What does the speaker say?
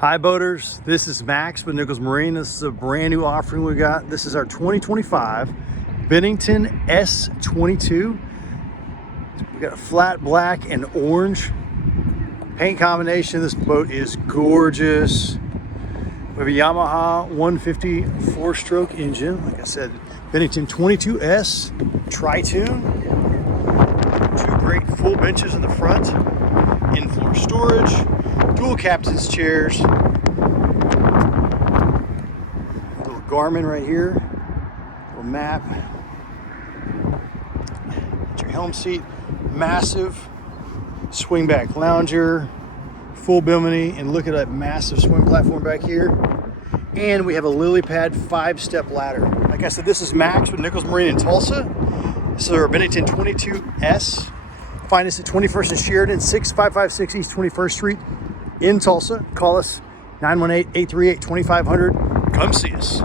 Hi boaters, this is Max with Nichols Marine. This is a brand new offering we got. This is our 2025 Bennington S22. We got a flat black and orange paint combination. This boat is gorgeous. We have a Yamaha 150 4-stroke engine. Like I said, Bennington 22S Tritoon. Two great full benches in the front. In-floor storage. Dual captain's chairs. Little Garmin right here. Little map. Got your helm seat. Massive swing back lounger. Full Bimini. And look at that massive swim platform back here. And we have a lily pad 5-step ladder. Like I said, this is Max with Nichols Marine in Tulsa. This is our Bennington 22S. Find us at 21st and Sheridan, 6556 East 21st Street in Tulsa. Call us 918-838-2500. Come see us.